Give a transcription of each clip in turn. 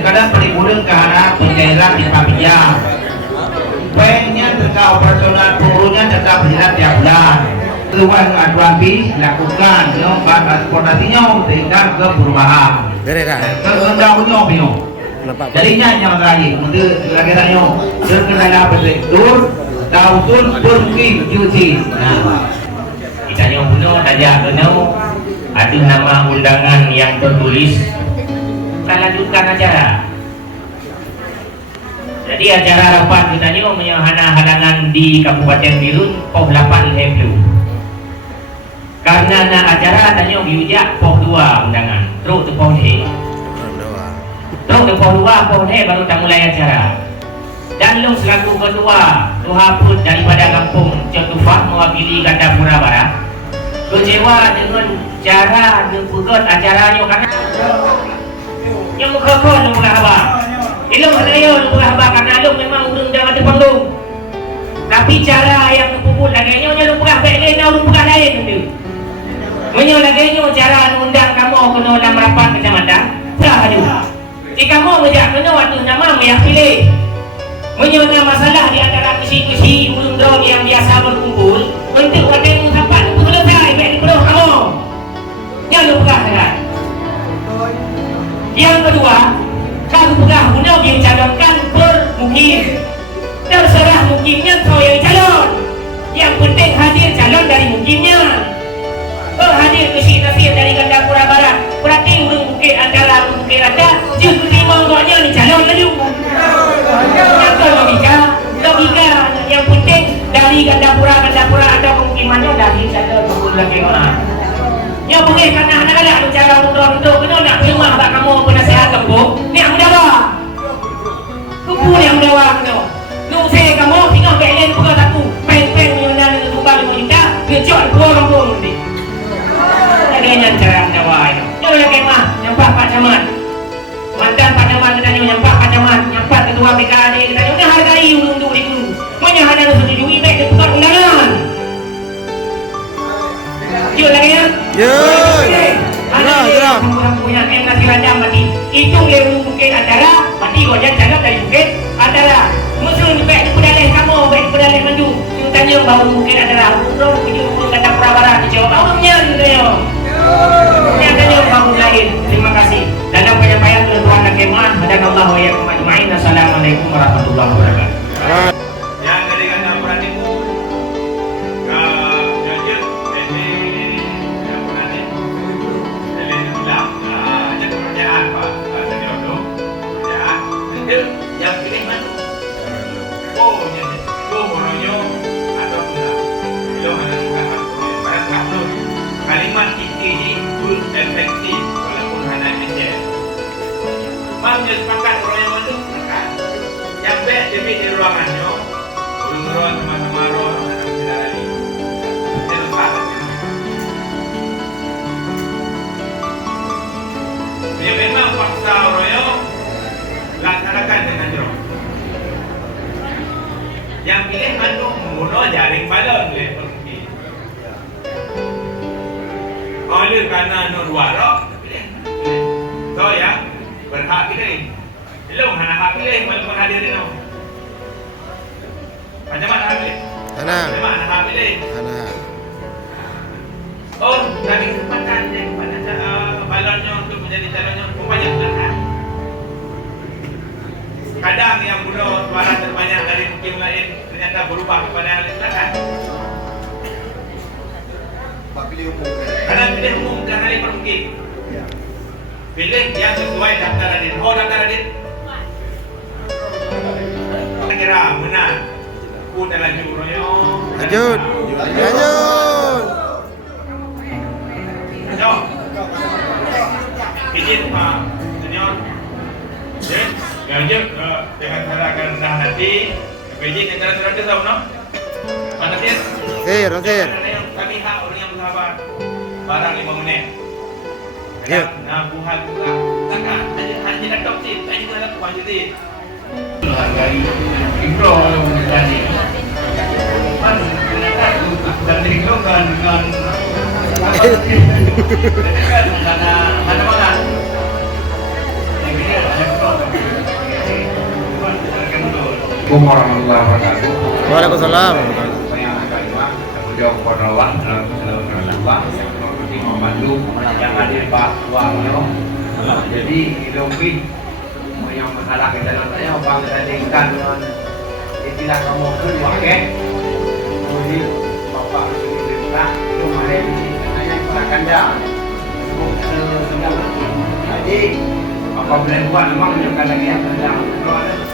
kadang perikulan ke arah pencairan di Papia. Banknya tetap operasional, turunnya tetap berjalan tiap bulan. Keluar aduan bis lakukan, transportasinya sehingga ke perubahan. Ke undang-undang punya. Jadinya yang terakhir, untuk lagi tanya, terkendala betul, tausul bermukim cuci. Nah, kita yang punya tadi ada nama undangan yang tertulis. Kita lanjutkan acara. Jadi acara rapat kita ini menyahana halangan di Kabupaten Birun POH 8 Hemlu. Karena acara tanya biujak POH 2 undangan. Terus ke POH He. Terus ke POH 2 POH He baru tak mulai acara. Dan lu selaku kedua Tuhan pun daripada kampung Cetufah mewakili Gandapura Barat. Kecewa dengan cara membuat acaranya karena yang mengkokon lu abang. Ilmu saya lu abang karena lu memang urung dah ada panggung. Tapi cara yang kupul lagi lu pegah baik lain, lu pegah lain tu. Menyo lagi cara undang kamu kena dalam rapat kecamatan. Pegah adu. Jika kamu mejak kena waktu nama yang pilih. Menyo masalah di antara kesi-kesi ulun drone yang biasa berkumpul, untuk ada yang sampai selesai baik di kamu. Yang lu pegah kan. Yang kedua, kalau pegah guna yang calonkan bermukim. Terserah mukimnya kau yang calon. Yang penting hadir calon dari mukimnya. Hadir nasir dari Gandapura Barat. Berarti urung bukit antara urung bukit ada. Justru terima enggaknya ni calon laju. Yang logika yang penting dari Gandapura ada pemukimannya dari calon betul lagi mana. Yang boleh karena anak-anak cara untuk kena nak terima tak kamu penasehat kampung. Ni yang mendawa. Kumpul yang mendawa kena. Nung saya kamu tinggal ke lain bukan aku. Pen-pen yang nak tukar 5 juta, kejut dua kampung nanti. Lagi cara mendawa itu. Jangan lagi mah nyampak Pak Camat. Mantan Pak Camat tanya nyampak Pak Camat, nyampak ketua BKD tanya dah hargai untuk itu. Banyak ada setujui baik dia tukar undangan. Jom lagi ya. Jelas. Punya nasi radam mati. Itu yang mungkin acara, mati gojan jalan dari bukit acara. Musuh ni baik pedalih kamu, baik pedalih maju. Yang tanya baru mungkin adalah urung ujung Gandapura Barat dijawab. Urungnya tanya. Yang tanya baru lain. Terima kasih. Dalam penyampaian tuan dan kemah, hadanallahu wa iyyakum ajma'in. Assalamualaikum warahmatullahi wabarakatuh. Yang dari Gandapura Timur yang pilih mana? Oh, ini. Oh, mononya atau enggak? Belum ada juga barang kabel. Kalimat inti ini full efektif walaupun hanya kecil. Mamnya sepakat orang yang mana? Sepakat. Yang baik demi di ruangannya, urun-urun sama-sama roh anak tidak lagi. Tidak sepakat. Dia memang paksa royo. Laksanakan dengan jeruk. Yang pilih anu mula jaring balon boleh pergi. Oleh kerana anu dua pilih. So ya berhak pilih. Belum hanya hak pilih walaupun hadir ini. Macam mana hak pilih? Macam mana hak pilih? Oh, tadi kesempatan kepada balonnya untuk menjadi calonnya banyak belakang. Kadang yang mula suara terbanyak dari mukim lain ternyata berubah kepada hal yang belakang. Kadang pilih umum dan hal yang bermukim. Pilih yang sesuai daftar adit. Oh, daftar adit. Kira menang. Ku dah laju royong. Lanjut. Jom. Izin Pak Senior. Lanjut dengan cara akan rendah hati. Izin dengan cara rendah tahu no? Mana sih? Rosir. Kami hak orang yang bersahabat. Barang 5 menit. Ya. Nah, buah juga. Takkan hanya datang sih, hanya nak buah jadi. Hargai ikro yang menjadi. Mana dan ikro kan mana mana. Ini ada ikro. Assalamualaikum warahmatullahi wabarakatuh. Waalaikumsalam. Saya anak kalimah tanggungjawab Kornawan dalam Rasulullah seperti membantu yang hadir Pak Wahyo. Jadi lebih yang masalah kita nantinya bang tandingkan istilah kamu wakil jadi bapak sudah cuma ini hanya silakan dah jadi apabila buat memang menunjukkan lagi yang sedang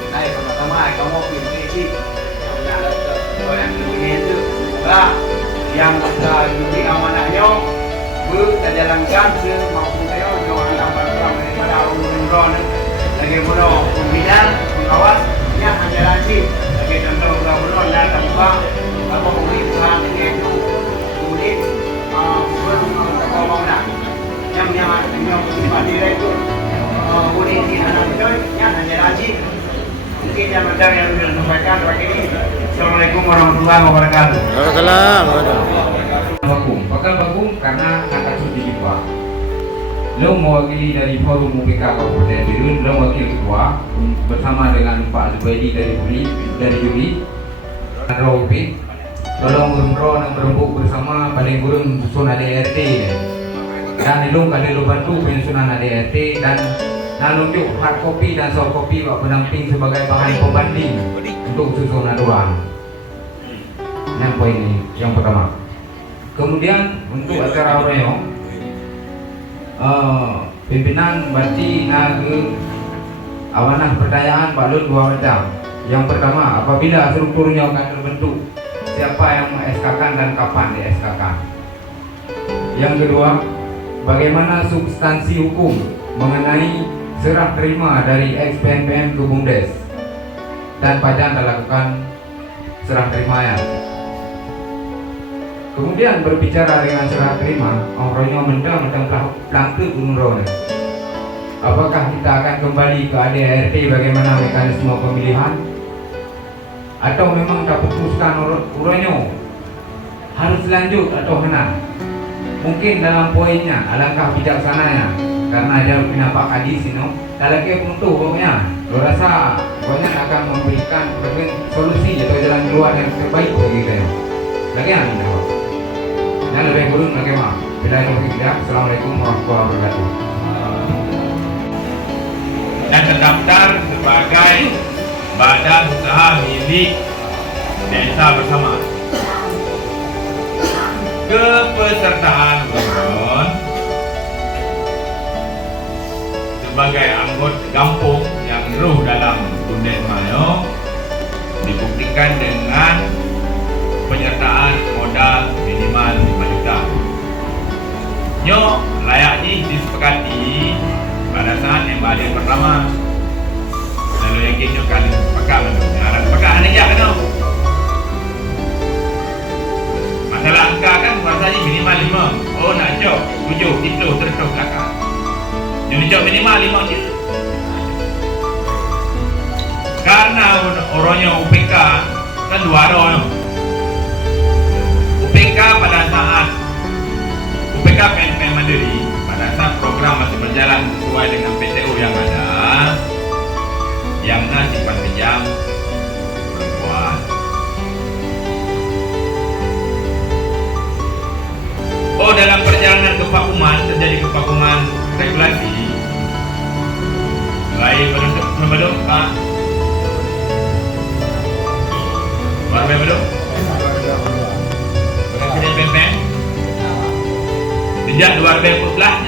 naik sama-sama kamu pilih sih yang dunia itu lah yang jadi amanahnya berjalankan semampu saya jangan dapat daripada umroh lagi bodoh pembina pengawas yang hanya lagi lagi contoh bodoh dan tanpa apa pemerintahan itu sulit berkomunikasi yang bersifat direktur boleh di anak betul yang hanya lagi mungkin yang ada yang sudah sampaikan pagi ini. Assalamualaikum warahmatullahi wabarakatuh. Waalaikumsalam. Bagum, bakal bagum karena kata suci jumpa. Lo mewakili dari forum UPK Kabupaten Birun, lo wakil ketua bersama dengan Pak Zubaidi dari Juli, Robi, tolong urung dan berembuk bersama paling burung susun ADRT dan ilung kali lo bantu penyusunan ADRT dan nalunjuk hard copy dan soft copy Pak pendamping sebagai bahan pembanding untuk susunan ruang. Yang poin ini yang pertama. Kemudian untuk acara Oreo, pimpinan berarti ke awanah pertanyaan Pak Lut dua macam. Yang pertama, apabila strukturnya akan terbentuk, siapa yang meng-SK-kan dan kapan di-SK-kan. Yang kedua, bagaimana substansi hukum mengenai serah terima dari ex-PNPM ke BUMDes dan pajak dilakukan serah terimanya. Kemudian berbicara dengan serah terima, orangnya mentang pelangtu gunung. Apakah kita akan kembali ke ADRT bagaimana mekanisme pemilihan? Atau memang tak putuskan orangnya harus lanjut atau hendak? Mungkin dalam poinnya alangkah bijaksananya karena dia punya Pak Kadis ini. Tak lagi untuk pokoknya, lo rasa pokoknya akan memberikan solusi atau jalan keluar yang terbaik bagi kita. Lagi yang jawab. Yang lebih burung lagi mah. Bila itu tidak. Assalamualaikum warahmatullahi wabarakatuh. Dan terdaftar sebagai badan usaha milik desa bersama. Kepesertaan umroh sebagai anggota kampung yang ruh dalam BUMDes Mayo dibuktikan dengan penyertaan modal minimal 5 juta. Nyo layaknya disepakati pada saat embalian pertama. Lalu yang kini kali sepakat harap sepakat anda ya kan? Masalah angka kan rasanya minimal 5. Oh nak cok 7 itu terus belakang. Yang cok minimal 5 je. Karena orangnya UPK kan 2 orang. UPK pada saat UPK PNPM Mandiri pada saat program masih berjalan sesuai dengan PTU yang ada, yang simpan pinjam perempuan. Oh, dalam perjalanan kevakuman terjadi kevakuman regulasi. Baik belum Pak. Baru belum. Presiden PNPM sejak 2014